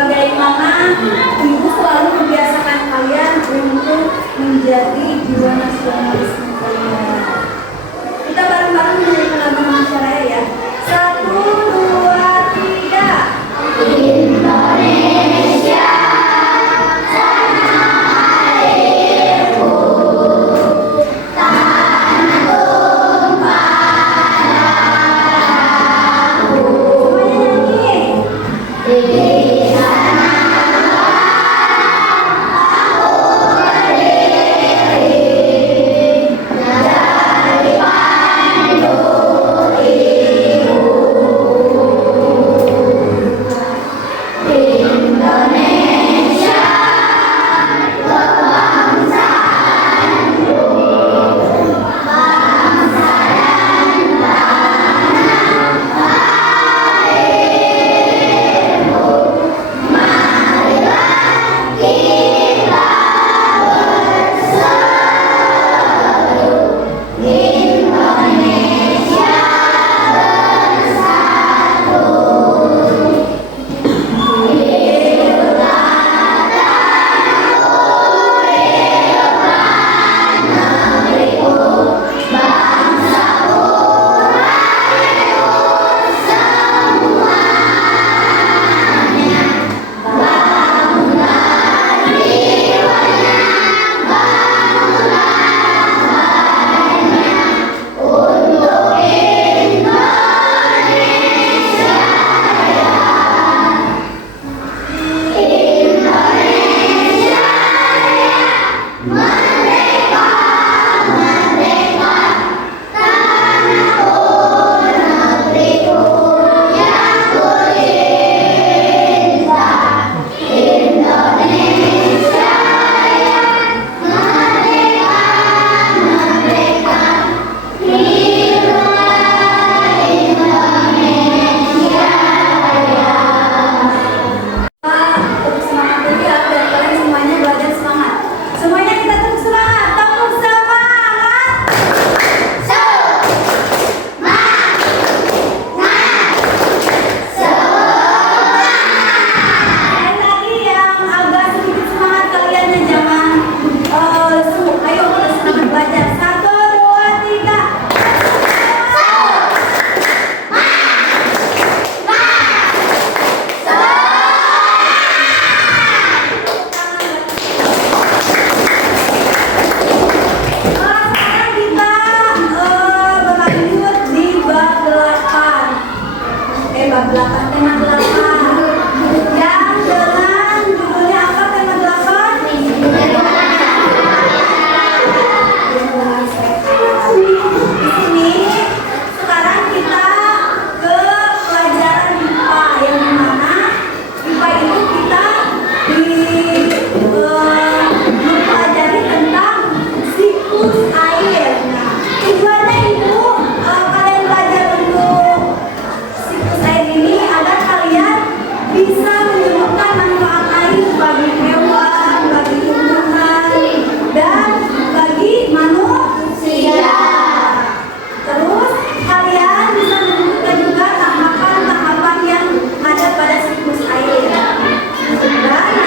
bagaimana ibu selalu membiasakan kalian untuk menjadi jiwa nasionalisme kalian. Kita bareng-bareng menyanyikan lagu Indonesia Raya ya. 1, 2, 3. Indonesia.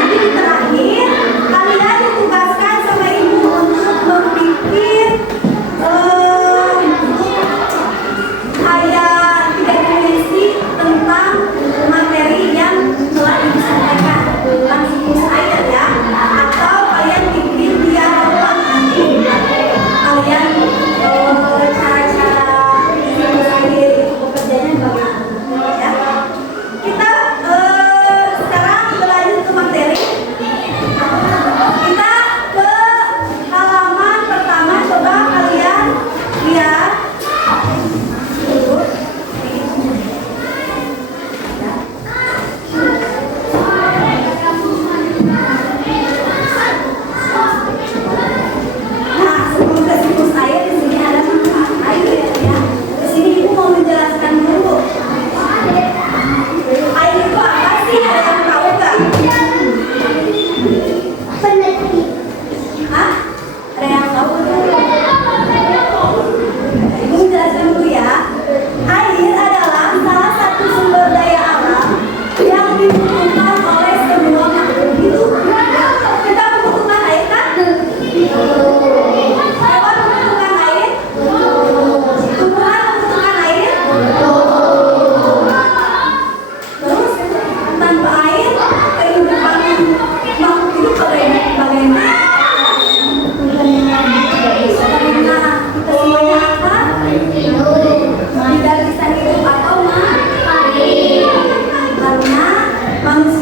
Nanti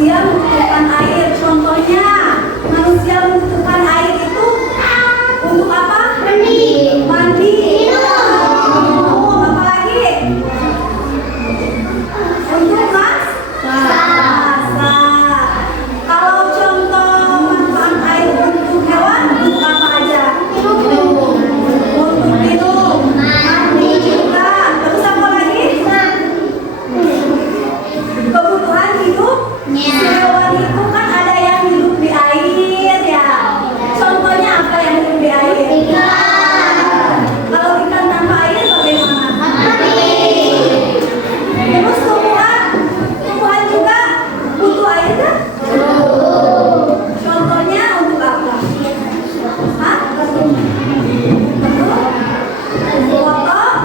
manusia membutuhkan air. Contohnya, manusia membutuhkan air itu untuk apa? Mandi. Mandi. Minum. Apa lagi? Untuk masak. Kalau contoh manfaat air untuk hewan, untuk apa aja? Untuk minum, mandi juga. Terus apa lagi? Kebutuhan hidup. Hewan itu kan ada yang hidup di air ya. Contohnya apa yang hidup di air? Kalau ikan tanpa air bagaimana? Terus tumbuhan juga butuh air kan? Contohnya untuk apa? Hah? Untuk potong?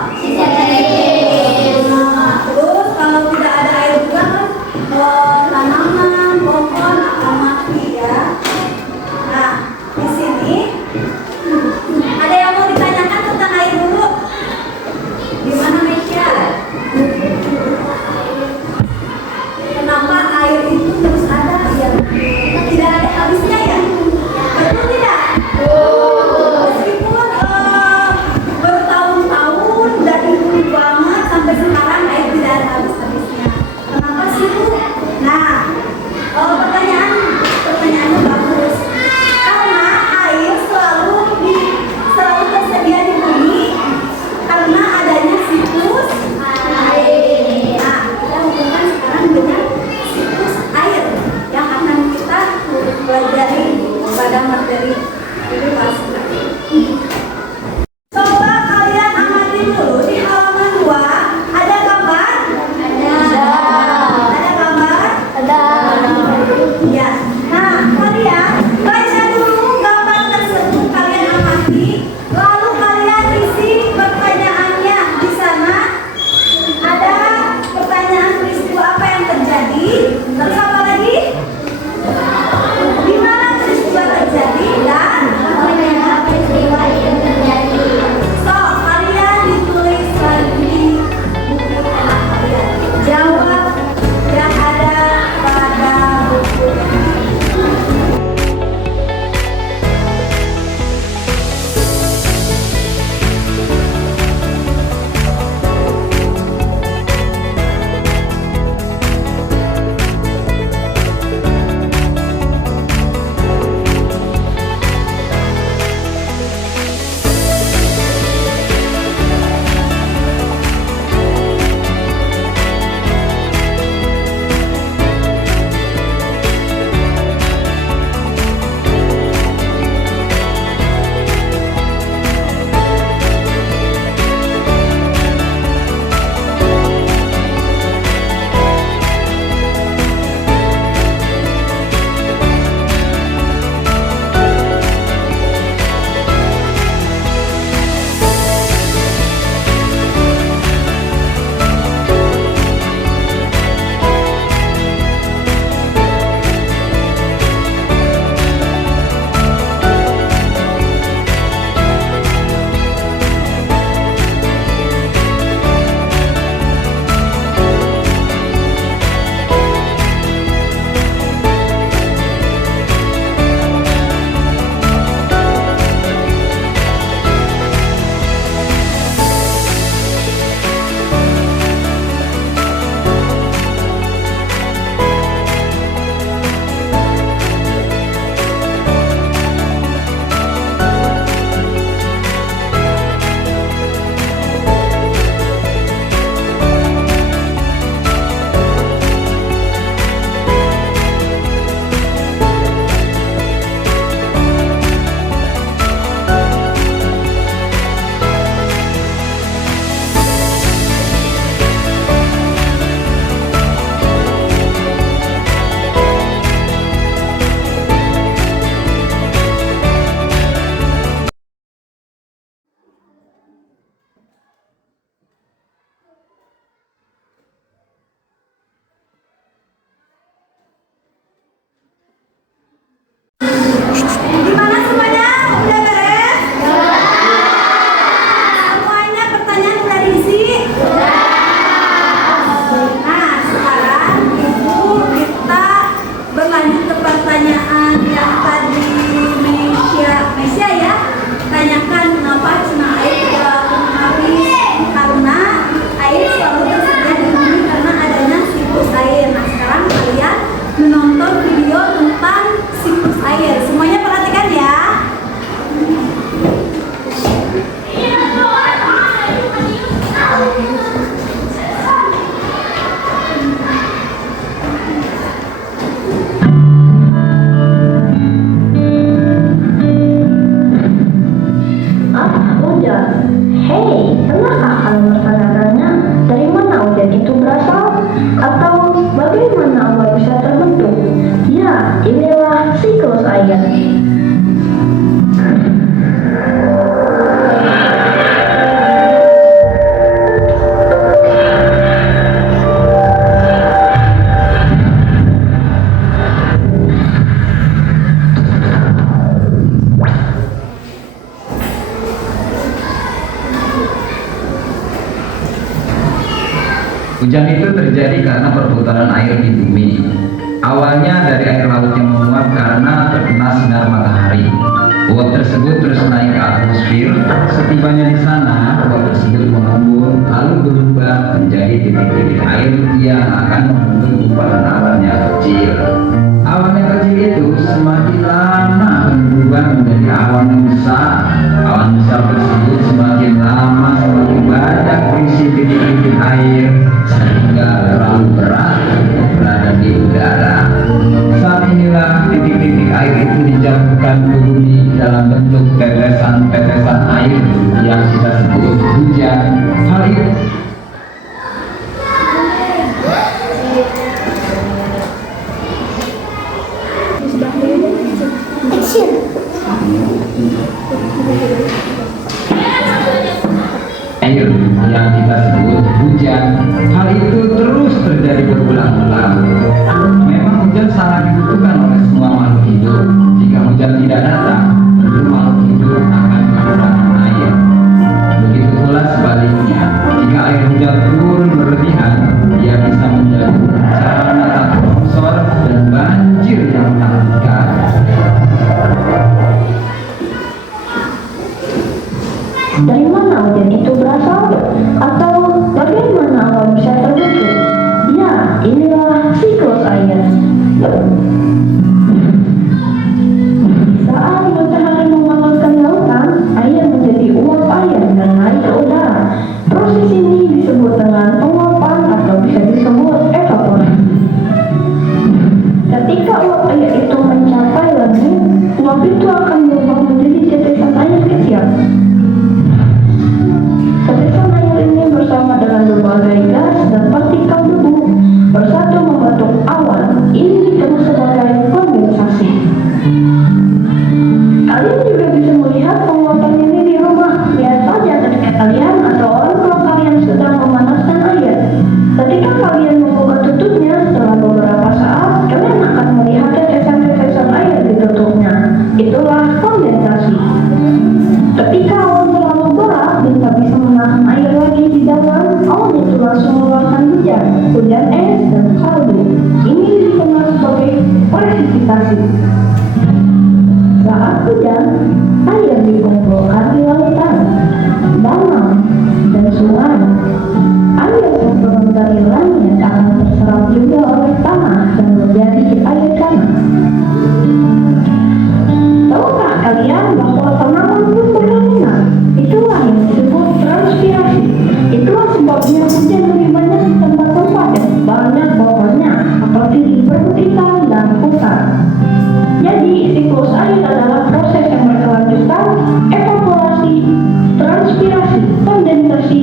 Terus kalau tidak ada air juga kan tanaman, pohon akan mati ya. Nah, di sini ada yang mau ditanyakan tentang air dulu? Di mana Mesya? Kenapa air itu terus ada? Ya, tidak ada habisnya ya? Betul tidak? Meskipun bertahun-tahun dari dulu banget sampai sekarang air tidak ada habis-habisnya. Kenapa sih Bu? Nah, pertanyaannya bagus. Karena air selalu tersedia di bumi karena adanya siklus air. Nah, kita hubungkan sekarang dengan siklus air yang akan kita pelajari pada materi ini pasti. Coba kalian amati dulu di halaman 2, ada gambar? Ada gambar? Ya. Nah, kalian baca dulu gambar tersebut, kalian amati, lalu kalian isi pertanyaannya di sana. Ada pertanyaan peristiwa apa yang terjadi? Terus apa lagi? Di mana peristiwa terjadi dan peristiwa yang terjadi. So, kalian ditulis lagi buku kalian. Jawab yang ada pada buku kalian. berlanjut ke pertanyaan yang tadi Mesia ya, tanyakan mengapa cuma air tidak pernah habis. Karena air selalu tersedia di bumi karena adanya siklus air. Nah sekarang kalian menonton video tentang siklus air. Semuanya perhatikan ya. Hei, pernahkah kalian bertanya-tanya dari mana hujan itu berasal? Atau bagaimana awan bisa terbentuk? Ya, inilah siklus air. Hujan itu terjadi karena perputaran air di bumi. Awalnya dari air laut yang menguap karena terkena sinar matahari. Uap tersebut terus naik ke atmosfer. Setibanya di sana, uap tersebut mengembun lalu berubah menjadi titik-titik air yang akan membentuk gumpalan awan yang kecil. Awan yang kecil itu semakin lama akan berubah menjadi awan yang besar. Awan besar tersebut semakin lama semakin banyak berisi titik-titik air sehingga terlalu berat untuk berada di udara. Saat inilah titik-titik air itu dijatuhkan ke bumi dalam bentuk tetesan-tetesan air yang kita sebut hujan. Hal itu air yang kita sebut hujan. Hal itu terus terjadi berulang-ulang. Memang hujan sangat dibutuhkan oleh semua makhluk hidup. Jika hujan tidak datang, tentu makhluk hidup akan kekurangan air. Begitu pula sebaliknya, jika air hujan turun berlebihan, ia bisa menjadi bencana tanah longsor dan banjir yang menakutkan. Dari mana hujan itu berasal? Atau bagaimana awan bisa terbentuk? Ya, inilah siklus air. Saat matahari memanaskan lautan, air menjadi uap air dan naik ke udara. Proses ini disebut dengan penguapan atau bisa disebut evaporasi. Ketika uap air itu mencapai langit, uap itu akan berubah menjadi tetesan air kecil. Tetesan air ini bersama dengan berbagai gas dan partikel debu bersatu membentuk awan. Ini disebut sebagai kondensasi. Kalian juga bisa melihat penguapan ini di rumah. Lihat saja ketika kalian atau orang tua kalian sedang memanaskan air. Ketika kalian membuka tutupnya, setelah beberapa saat, kalian akan melihat tetesan-tetesan air di tutupnya. Itulah kondensasi. Ketika awan terlalu berat dan tak bisa menahan air lagi di dalam, awan itu langsung mengeluarkan hujan es dan salju. Ini dikenal sebagai presipitasi. Saat hujan, air dikumpulkan di lautan, danau, dan sungai. Air yang turun dari langit akan terserap juga oleh tanah dan menjadi air tanah. Tahukah kalian bahwa tanaman pun berkeringat? Itulah yang disebut transpirasi. Itulah sebabnya hujan lebih banyak di tempat-tempat yang banyak pohonnya, seperti di perbukitan dan hutan. Jadi, siklus air adalah proses yang berkelanjutan, evaporasi, transpirasi, kondensasi,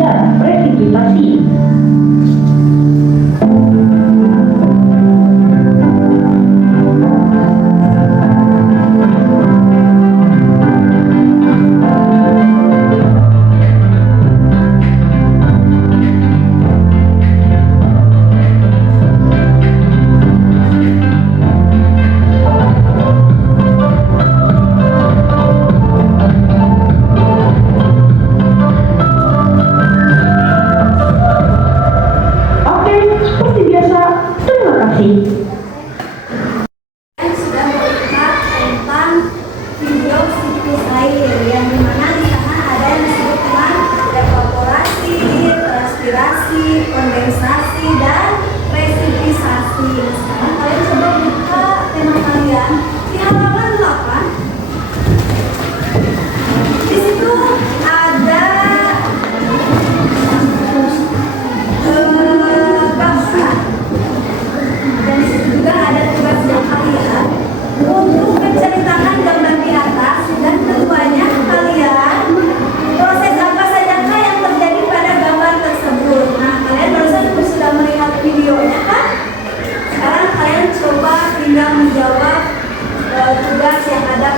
dan presipitasi.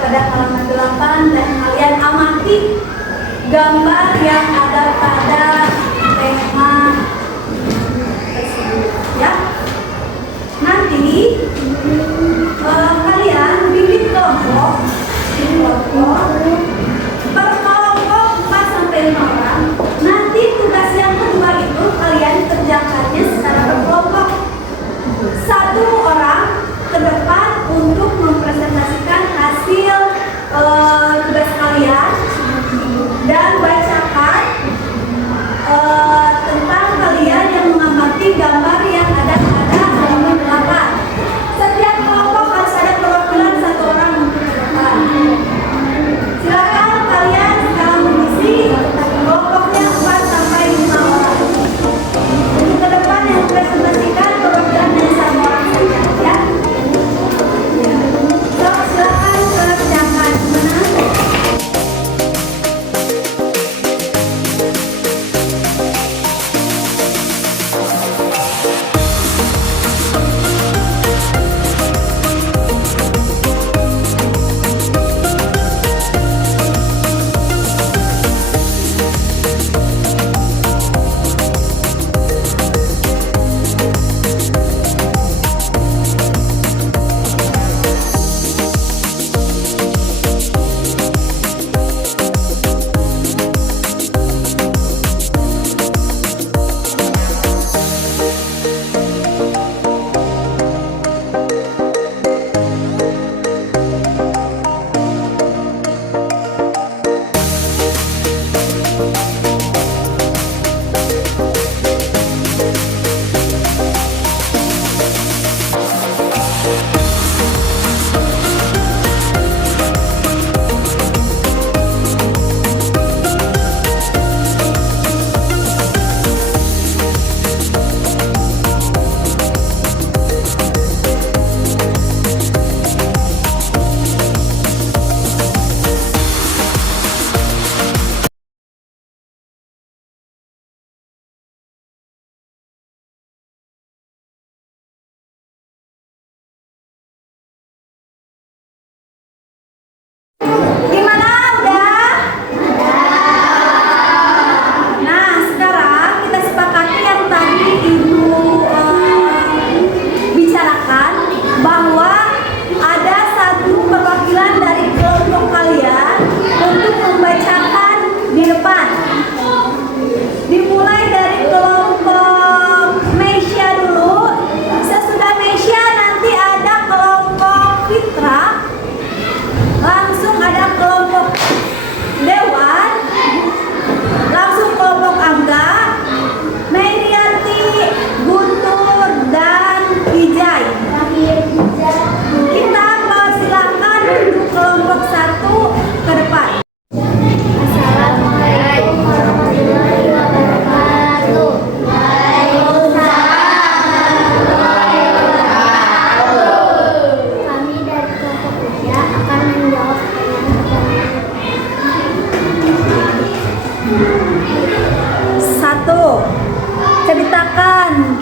pada halaman 8 dan kalian amati gambar yang ada pada tema tersebut ya. Nanti kalian bikin kelompok per kelompok 4 sampai 5 orang. Nanti tugas yang kedua itu kalian kerjakannya secara berkelompok. 1 orang ke depan untuk mempresentasikan hasil tugas kalian dan bacakan tentang kalian yang mengamati gambar yang ada pada halaman 8. Setiap kelompok harus ada perwakilan 1 orang untuk ke depan. Silakan kalian sekarang mengisi kelompoknya 4 sampai 5 orang. Untuk ke depan yang presentasikan perwakilan dari 1 orang saja ya. So, silakan kerjakan. Mana? Gimana? Udah? Nah, sekarang kita sepakati yang tadi Ibu bicarakan bahwa ada 1 perwakilan dari kelompok kalian untuk membacakan di depan. Dimulai dari kelompok Meisya dulu. Sesudah Meisya nanti ada kelompok Fitra. Langsung ada kelompok Dewan, langsung kelompok Angga, Merianti, Guntur, dan Ijai. Kita persilakan untuk kelompok 1 ke depan. Assalamualaikum warahmatullahi wabarakatuh. Kami dari kelompok Uja akan menjawab pertanyaan-pertanyaan. 1. Ceritakan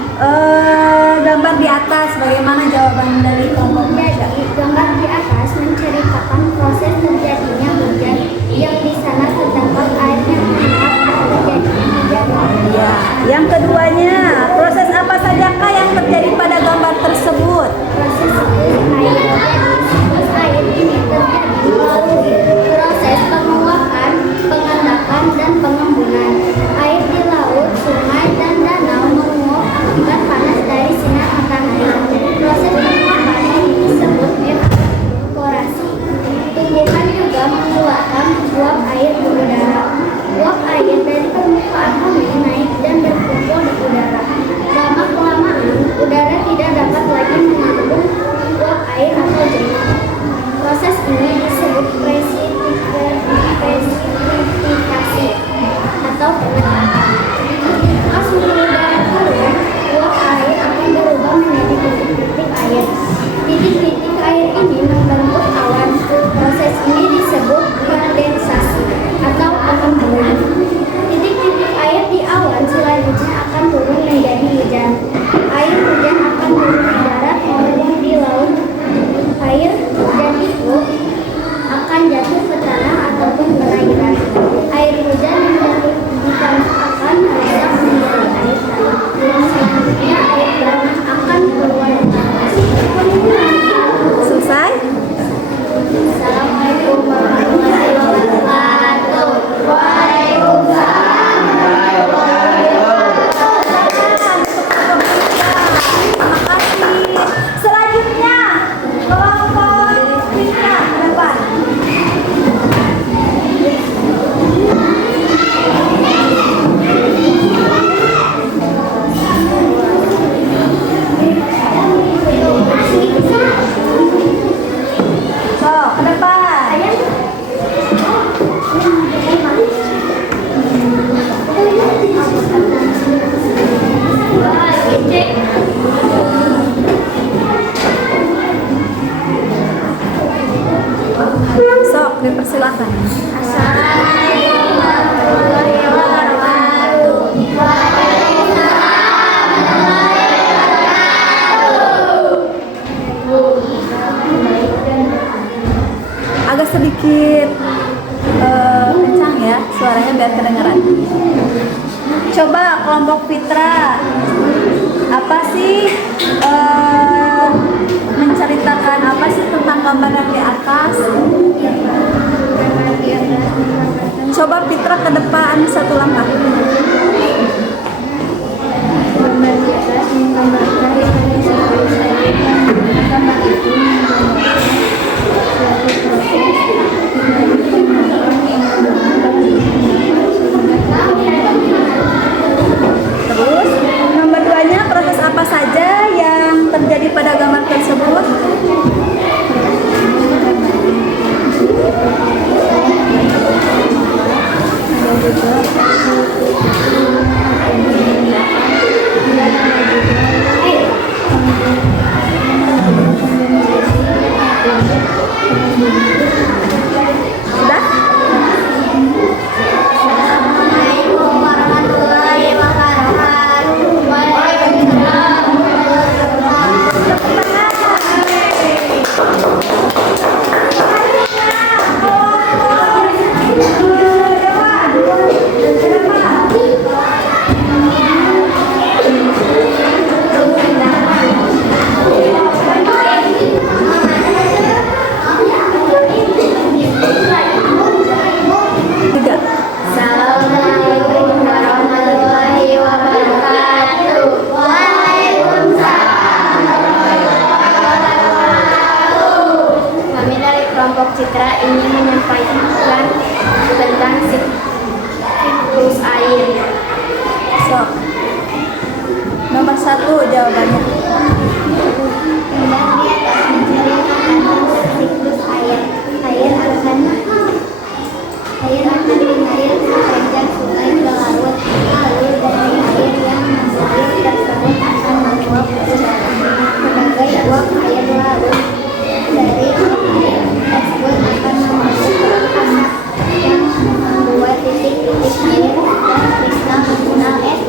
gambar di atas bagaimana jawaban dari kelompok Meisya. Jadi, gambar di atas menceritakan proses terjadinya hujan yang di sana terdapat air yang mengendap atau terjadinya hujan. Ya, yang keduanya, proses apa sajakah yang terjadi pada gambar tersebut? Proses air ini terjadi melalui proses penguapan, pengendapan, dan pengembunan. Air di laut, sungai, dan danau menguap akibat panas dari sinar matahari. Proses penguapan ini disebut evaporasi. Tumbuhan juga mengeluarkan uap air ke udara. Uap air dari permukaan bumi naik dan berkumpul di udara. Lama-kelamaan, udara tidak dapat lagi menampung uap air atau jenuh. Proses ini disebut presipifikasi atau pengendapan. Ketika suhu udara turun, uap air akan berubah menjadi titik-titik air. Titik-titik air ini membentuk awan. Proses ini disebut kondensasi atau pengembunan. Titik-titik air di awan selanjutnya akan turun menjadi hujan. Air hujan akan turun di darat maupun di laut. Air hujan itu akan Dipersilakan. Assalamualaikum warahmatullahi wabarakatuh. Agak sedikit kencang ya suaranya biar kedengaran. Coba kelompok Fitra, apa sih menceritakan apa sih tentang gambar yang di atas? Coba Fitra ke depan satu langkah. Gambar di atas menggambarkan gambar itu menggambarkan suatu proses Terus nomor 2-nya, proses apa saja yang terjadi pada gambar tersebut? Sudah? Assalamualaikum warahmatullahi wabarakatuh. Waalaikumsalam Tiga. Assalamualaikum warahmatullahi wabarakatuh. Waalaikumsalam Kami dari kelompok Citra ingin menyampaikan tentang siklus air. So, nomor 1 jawabannya. Indah di atas menceritakan tentang siklus air. Air akan mengalir sepanjang sungai ke laut. Lalu dari air yang mengalir tersebut akan menguap ke udara sebagai uap air laut. Dari uap air tersebut akan membentuk asap yang membuat titik-titik air dan kristal-kristal es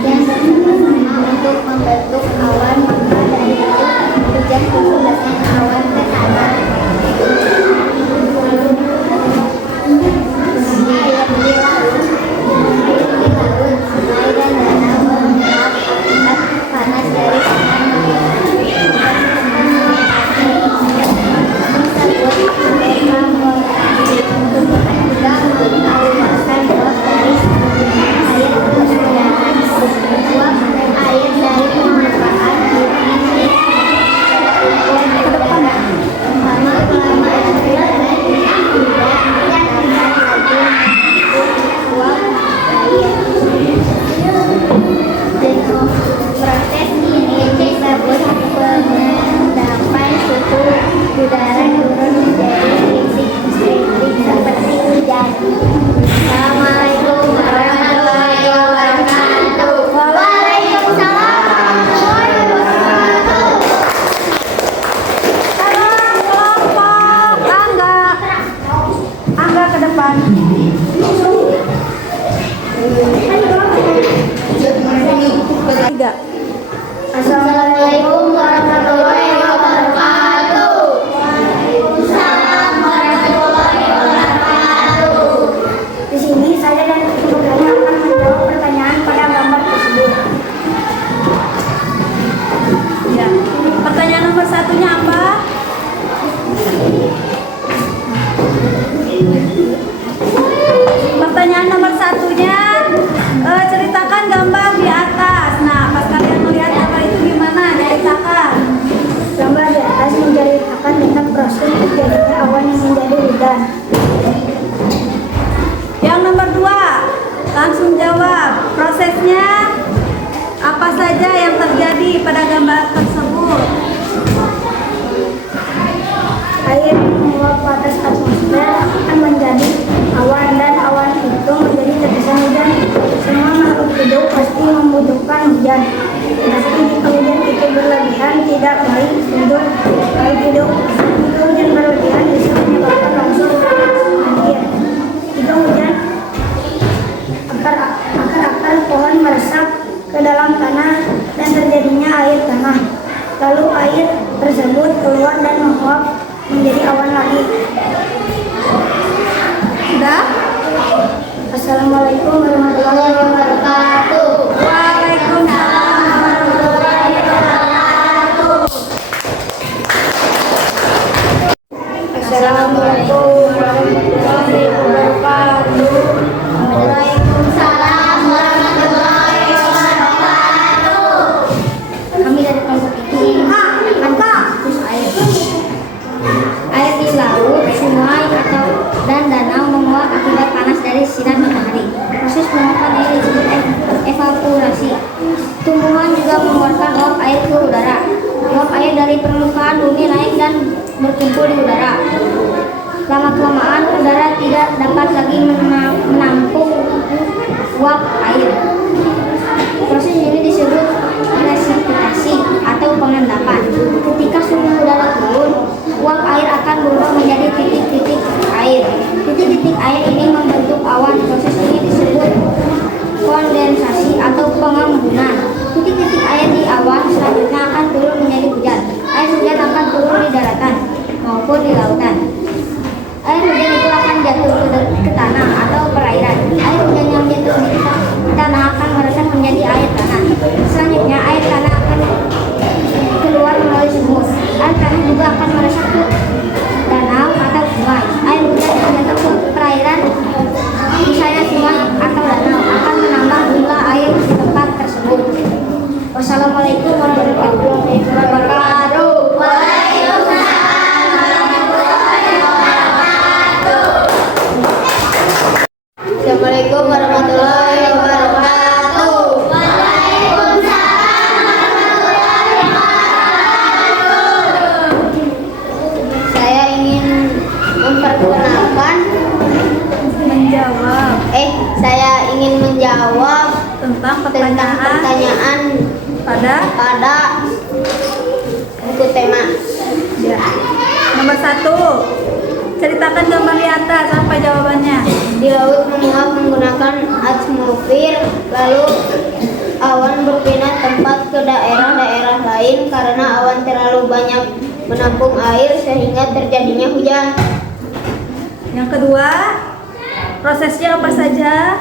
yang bersama-sama untuk membentuk awan. Maka dari itu hujan turunnya awan ke tanah. Air di laut, sungai dan danau menguap akibat panas dari sinar matahari. Juga mengeluarkan uap dari air ke udara. Uap air dari permukaan bumi ke depan lama-kelamaan udara tidak dapat lagi uap air. Proses ini disebut pengendapan suhu udara turun menjadi rintik-rintik seperti hujan. Assalamualaikum warahmatullahi wabarakatuh. Waalaikumsalam warahmatullahi wabarakatuh. Kelompok Angga ke depan. Tiga. Assalamualaikum warahmatullahi wabarakatuh. Waalaikumsalam warahmatullahi wabarakatuh. Di sini saya dan keluarganya akan menjawab pertanyaan pada gambar tersebut. Ya. Pertanyaan nomor 1-nya apa? Pertanyaan nomor 1-nya, ceritakan gambar di atas. Nah, pas kalian melihat gambar itu gimana? Ceritakan. Gambar di atas menceritakan tentang proses terjadinya awan yang menjadi hujan. Yang nomor 2, langsung jawab. Prosesnya apa saja yang terjadi pada gambar tersebut? Air menguap ke atas atmosfer akan menjadi awan dan awan itu menjadi tetesan hujan. Semua makhluk hidup pasti membutuhkan hujan. Meski jika hujan itu berlebihan tidak baik untuk makhluk hidup. Jika hujan berlebihan bisa menyebabkan longsor awan lagi. Sudah? Assalamualaikum warahmatullahi wabarakatuh. Waalaikumsalam warahmatullahi wabarakatuh. Assalamualaikum warahmatullahi wabarakatuh. Waalaikumsalam warahmatullahi wabarakatuh. Kami dari kelompok ini terus air di laut, sungai atau dan danau menguap akibat panas dari sinar matahari. Proses penguapan air disebut evaporasi. Tumbuhan juga mengeluarkan uap air ke udara. Uap air dari permukaan bumi naik dan berkumpul di udara. Lama-kelamaan udara tidak dapat lagi menampung uap air. Proses ini disebut presipitasi atau pengendapan. Ketika suhu udara turun, uap air akan berubah menjadi titik-titik air. Titik-titik air ini membentuk awan. Proses ini disebut kondensasi atau pengembunan. Titik-titik air di awan selanjutnya akan turun menjadi hujan. Air hujan akan turun di daratan maupun di lautan. Air hujan itu akan jatuh ke tanah atau perairan. Air hujan yang jatuh di tanah akan meresap menjadi air tanah. Selanjutnya air tanah akan keluar melalui sumur. Air tanah juga akan meresap ke danau atau sungai. Air hujan yang jatuh ke perairan, misalnya sungai atau danau, akan menambah jumlah air di tempat tersebut. Wassalamualaikum warahmatullahi wabarakatuh. Assalamualaikum warahmatullahi wabarakatuh. Saya ingin memperkenalkan saya ingin menjawab Tentang tentang pertanyaan pada buku tema. Ya. Nomor 1. Ceritakan gambar di atas apa jawabannya. Di laut menguap menggunakan atmosfer, lalu awan berpindah tempat ke daerah-daerah lain karena awan terlalu banyak menampung air sehingga terjadinya hujan. Yang kedua, prosesnya apa saja?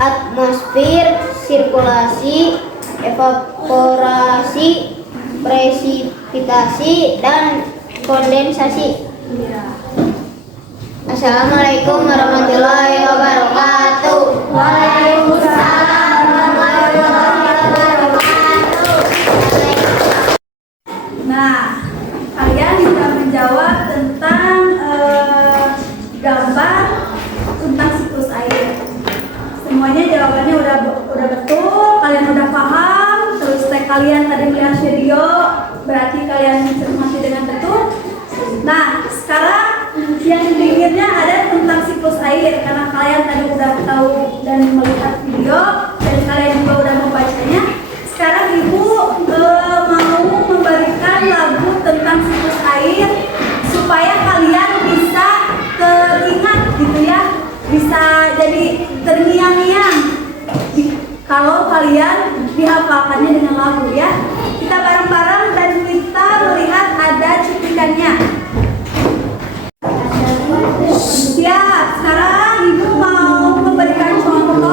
Atmosfer, sirkulasi, evaporasi, presipitasi, dan kondensasi. Assalamualaikum warahmatullahi wabarakatuh. Waalaikumsalam warahmatullahi wabarakatuh. Nah, kalian bisa menjawab tentang gambar tentang siklus air. Semuanya jawabannya udah betul, kalian udah paham. Terus kalian tadi melihat video, berarti kalian mencermati dengan betul. Nah, sekarang yang berikutnya ada tentang siklus air. Karena kalian tadi udah tahu dan melihat video dan kalian juga udah membacanya. Sekarang Ibu mau memberikan lagu tentang siklus air supaya kalian bisa teringat gitu ya, bisa jadi terngiang-ngiang kalau kalian dihafalkannya dengan lagu ya. Kita bareng-bareng dan kita melihat ada cuplikannya. Siap, sekarang Ibu mau memberikan contoh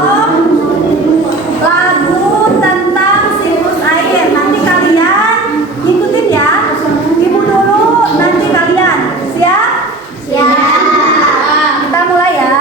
lagu tentang siklus air. Nanti kalian ikutin ya. Ibu dulu, nanti kalian. Siap? Siap. Kita mulai ya.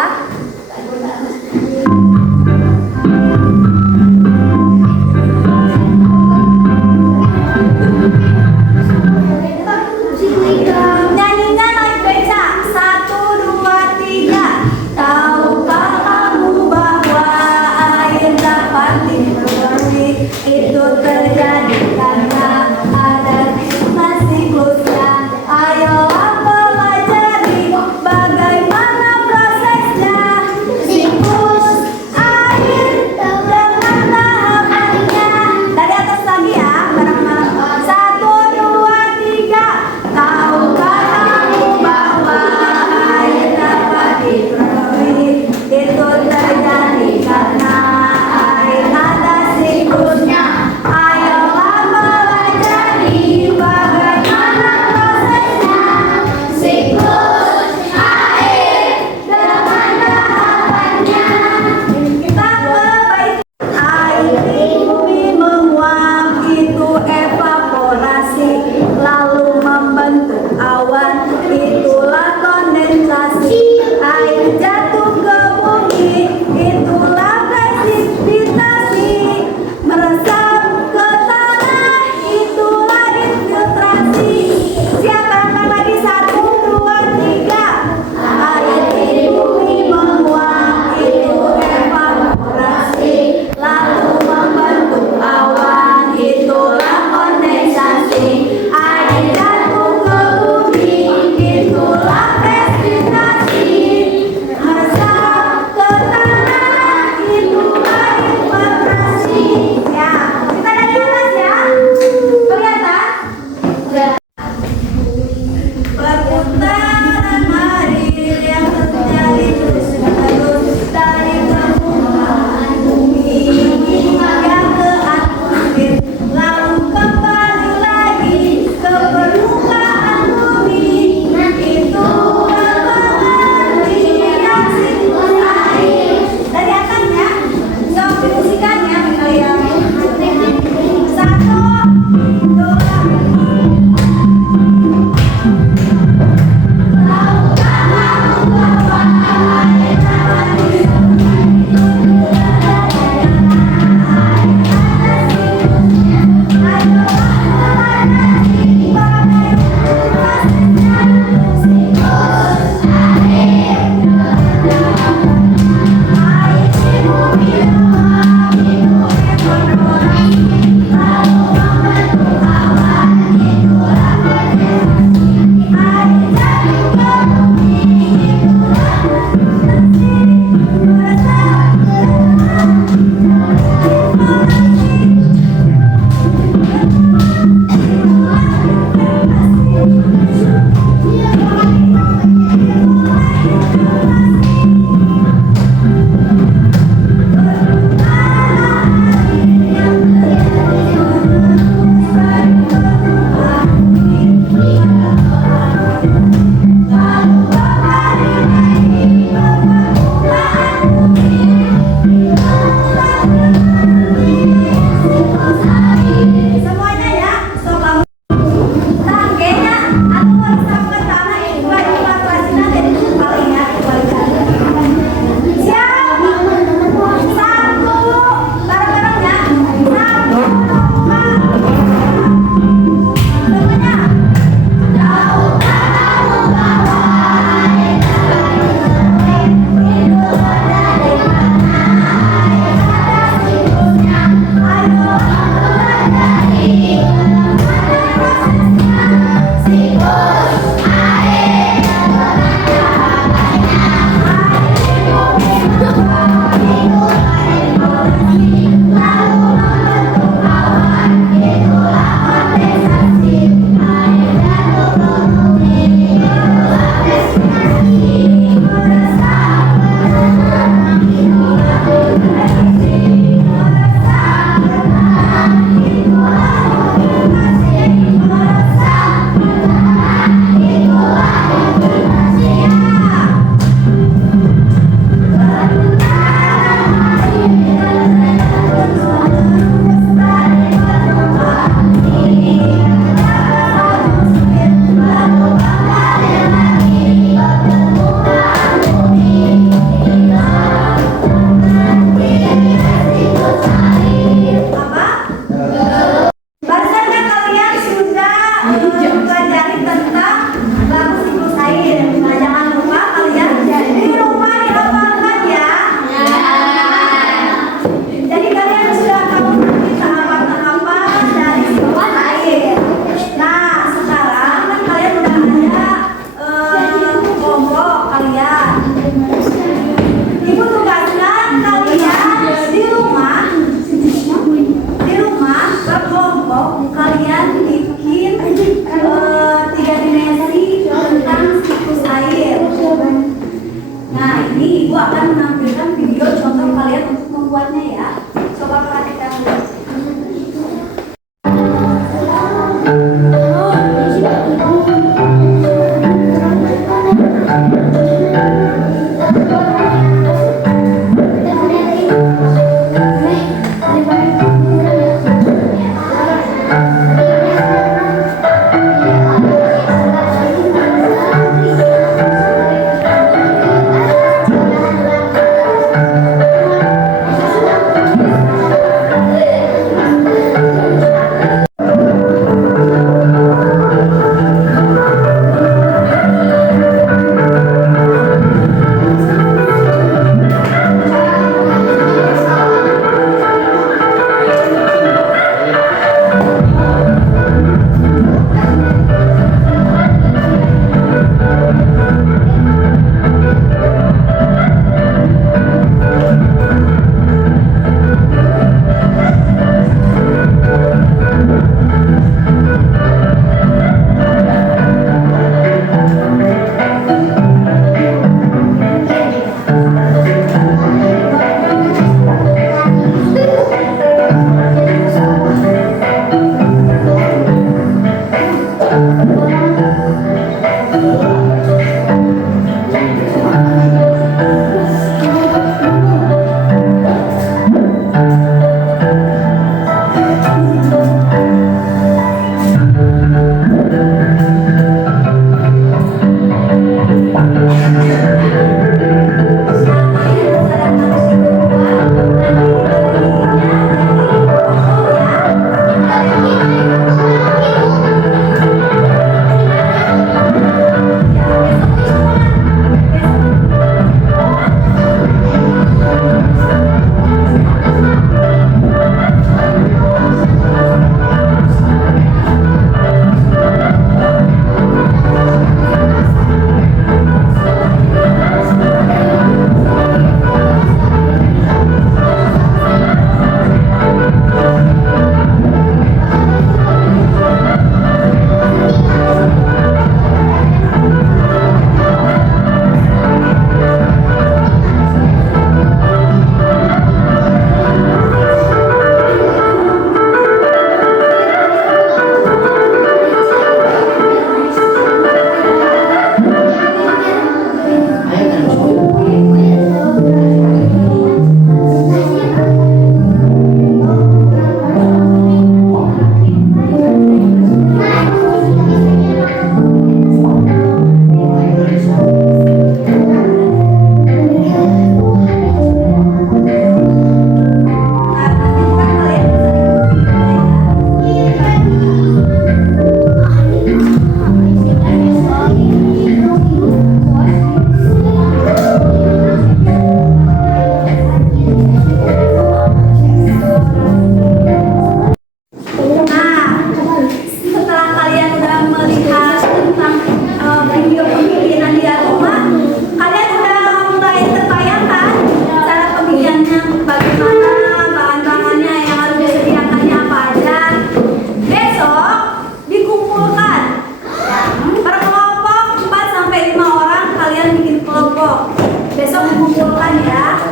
besok mengumpulkan ya.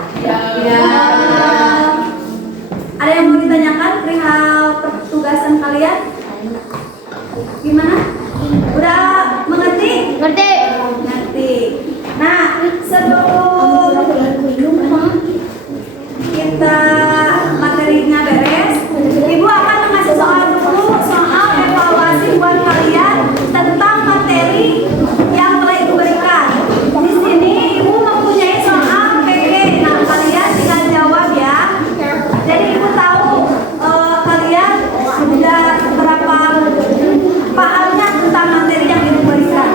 Ada yang mau ditanyakan perihal tugasan kalian? Gimana? Udah mengerti? Ngerti. Nah, sebelum kita materinya beres, Ibu akan mengasih soal dulu, soal evaluasi buat kalian tentang materi yang telah Ibu berikan. Di sini Ibu mempunyai soal PP. Nah, kalian tinggal jawab ya. Jadi Ibu tahu kalian sudah berapa pahamnya tentang materi yang Ibu berikan.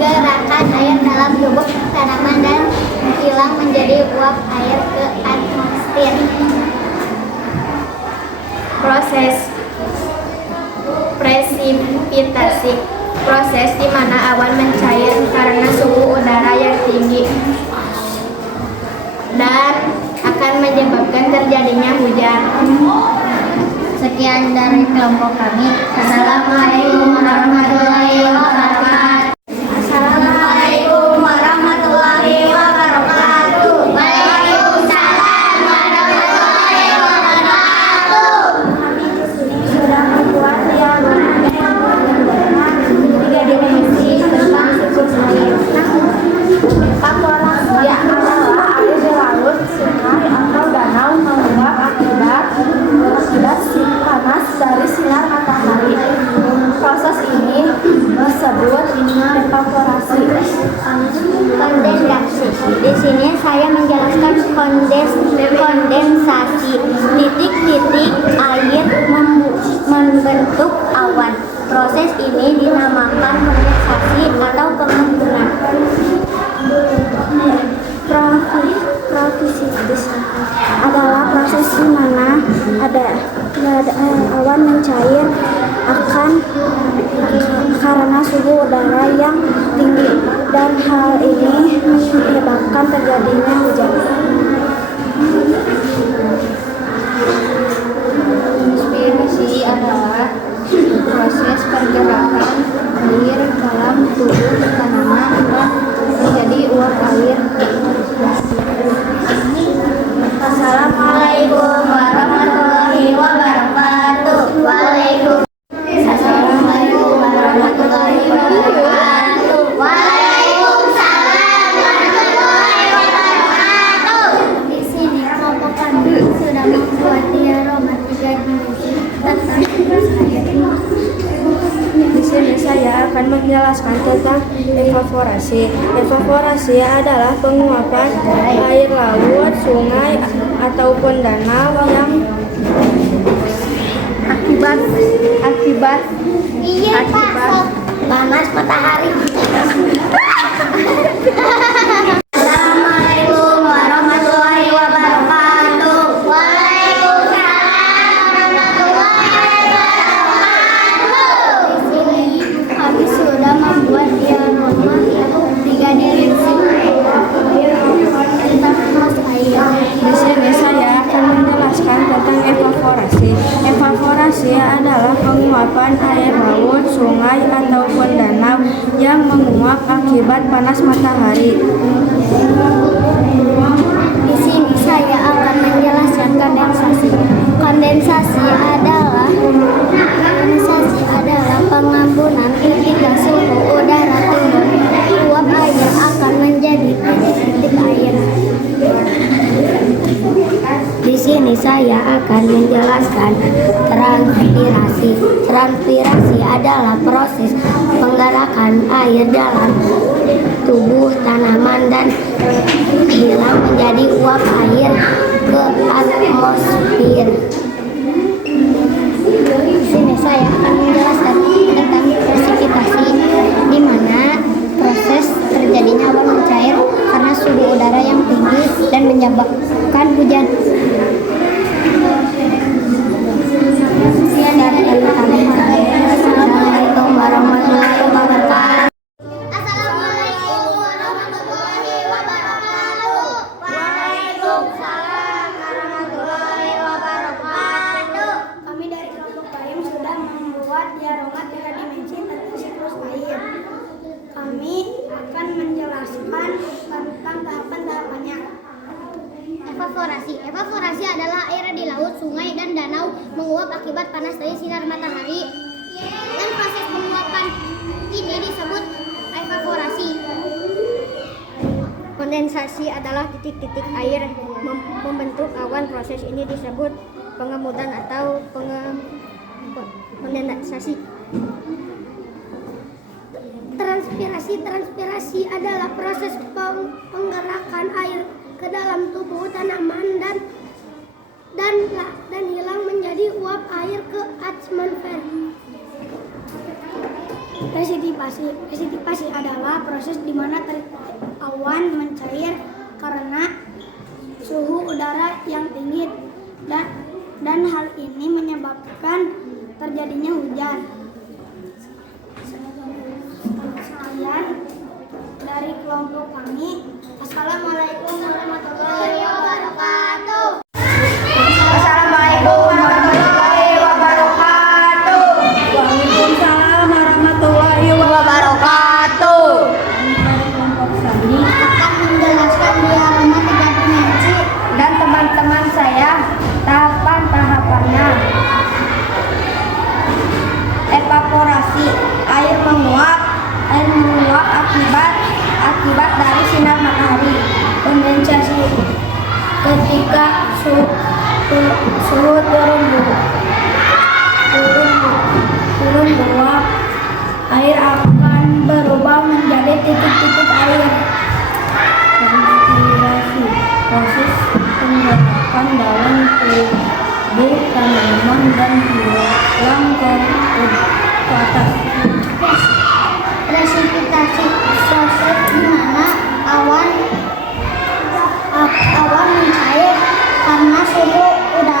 pergerakan air dalam tubuh tanaman dan hilang menjadi uap air ke atmosfer. Proses presipitasi, proses di mana awan mencair karena suhu udara yang tinggi dan akan menyebabkan terjadinya hujan. Sekian dari kelompok kami. Assalamualaikum warahmatullahi wabarakatuh. Assalamualaikum warahmatullahi wabarakatuh. Waalaikumsalam warahmatullahi wabarakatuh. Kami sudah membuat yang tiga definisi tentang siklus air. Evaporasi adalah air di laut, sungai atau danau menguap akibat panas dari sinar matahari. Proses ini disebut evaporasi. Kondensasi. Di sini saya menjelaskan kondensasi. Titik-titik air membentuk awan. Proses ini dinamakan kondensasi atau pengembunan. di mana ada awan mencair akan karena suhu udara yang tinggi dan hal ini menyebabkan terjadinya hujan. Inspirasi adalah proses pergerakan air dalam tubuh tanaman dan menjadi uap air. Assalamualaikum warahmatullahi wabarakatuh. Assalamualaikum warahmatullahi wabarakatuh. Waalaikumsalam warahmatullahi wabarakatuh. Di sini kelompok kami sudah membuat diagram 3 dimensi tentang air. Di sini saya akan menjelaskan tentang evaporasi. Evaporasi adalah penguapan air laut, sungai, ataupun danau yang akibat panas matahari. Assalamualaikum warahmatullahi wabarakatuh. Waalaikumsalam warahmatullahi wabarakatuh. Di sini kami sudah membuat diagram 3 dimensi tentang arus air. Di sini saya akan menjelaskan tentang evaporasi. Evaporasi adalah penguapan air laut, sungai, ataupun danau yang menguap akibat panas matahari. Di sini saya akan menjelaskan kondensasi. Kondensasi adalah pengambunan ketika suhu udara turun. Uap air akan menjadi titik-titik air. Di sini saya akan menjelaskan transpirasi. Transpirasi adalah proses penggerakan air dalam tubuh tanaman dan hilang menjadi uap air ke atmosfer. Di sini saya akan menjelaskan tentang presipitasi, di mana proses terjadinya awan mencair karena suhu udara yang tinggi dan menyebabkan hujan. Sekian dari kami. Assalamualaikum warahmatullahi wabarakatuh. Assalamualaikum warahmatullahi wabarakatuh. Waalaikumsalam warahmatullahi wabarakatuh. Kami dari kelompok Bayam sudah membuat diagram 3 dimensi tentang siklus air. Kami akan menjelaskan tentang tahapan-tahapannya. Evaporasi adalah air di laut, sungai, dan danau menguap akibat panas dari sinar matahari. Dan proses penguapan ini disebut evaporasi. Kondensasi adalah titik-titik air membentuk awan. Proses ini disebut pengemudan atau kondensasi. Transpirasi adalah proses penggerakan air ke dalam tubuh tanaman dan hilang menjadi uap air ke atmosfer. Presipitasi adalah proses di mana awan mencair karena suhu udara yang tinggi dan hal ini menyebabkan terjadinya hujan. Sekian dari kelompok kami. Assalamualaikum warahmatullahi wabarakatuh. Assalamualaikum warahmatullahi wabarakatuh. Waalaikumsalam warahmatullahi wabarakatuh. Kami akan menjelaskan diagram 3 dimensi Dan teman-teman saya, tahapan-tahapannya. Evaporasi, air menguap akibat dari sinar matahari. Kondensasi, ketika suhu turun menguap, air akan berubah menjadi titik-titik air. Transpirasi, proses penggerakan dalam tubuh tanaman dan hilang ke atas. presipitasi, proses di mana awan mencair karena suhu udara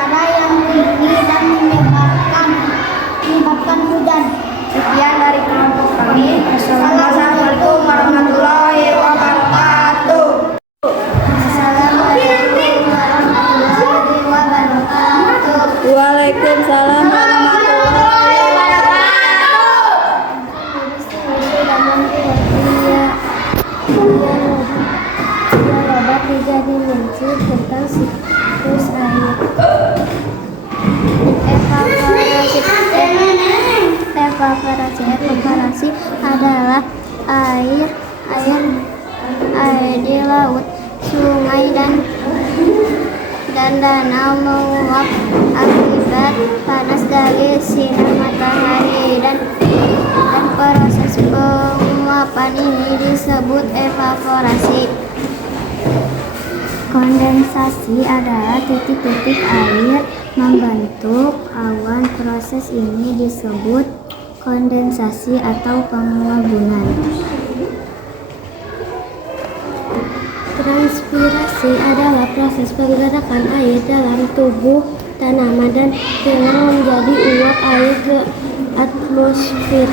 Evaporasi adalah air di laut, sungai dan danau menguap akibat panas dari sinar matahari dan proses penguapan ini disebut evaporasi. Kondensasi adalah titik-titik air membentuk awan. Proses ini disebut kondensasi atau penguabunan. Transpirasi adalah proses pergerakan air dalam tubuh tanaman dan dengan menjadi uap air ke atmosfer.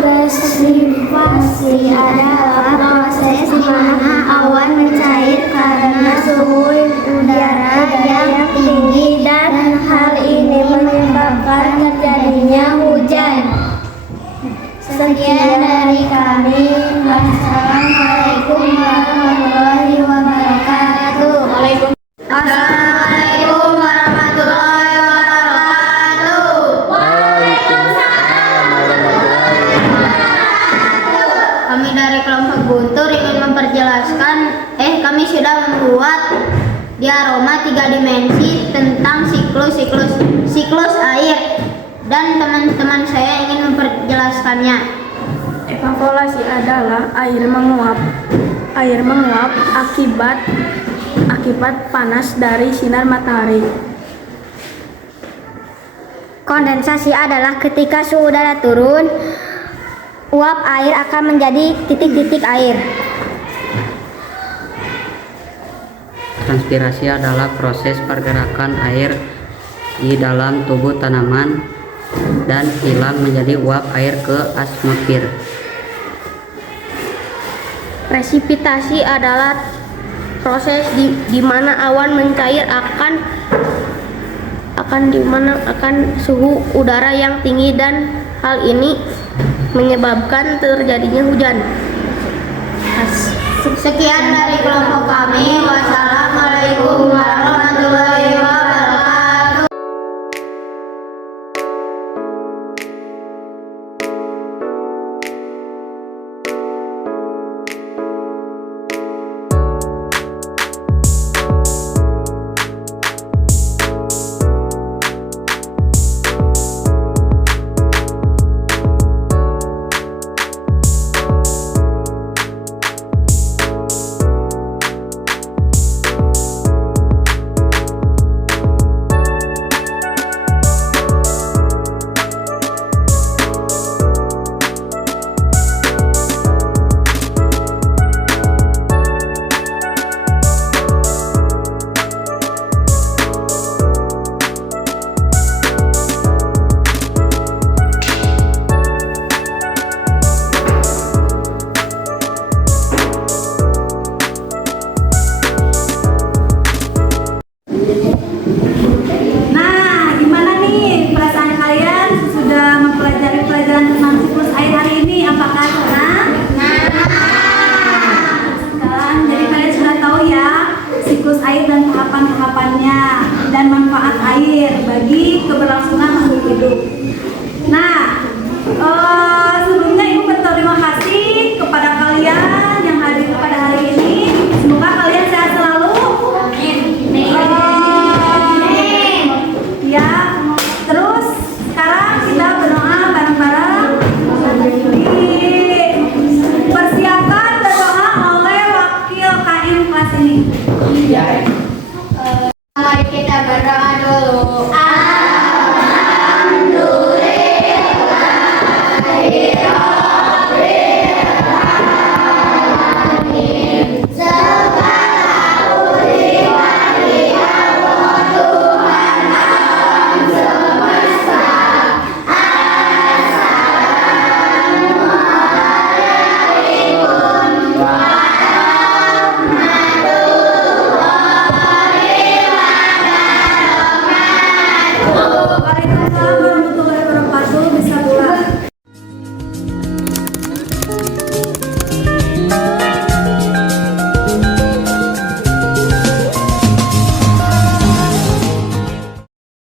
Presipitasi adalah proses di mana awan mencair karena suhu udara yang tinggi dan hal ini menyebabkan terjadinya hujan. Sekian dari kami. Wassalamualaikum warahmatullahi wabarakatuh. Assalamualaikum warahmatullahi wabarakatuh. Kami dari kelompok Guntur ingin memperjelaskan, kami sudah membuat diaroma 3 dimensi tentang siklus air, dan teman-teman saya ingin memperjelaskannya. Evaporasi adalah air menguap akibat panas dari sinar matahari. Kondensasi adalah ketika suhu udara turun, uap air akan menjadi titik-titik air. Transpirasi adalah proses pergerakan air di dalam tubuh tanaman dan hilang menjadi uap air ke atmosfer. Presipitasi adalah proses di mana awan mencair akan suhu udara yang tinggi, dan hal ini menyebabkan terjadinya hujan. Sekian dari kelompok kami. Wassalamualaikum warahmatullahi wabarakatuh.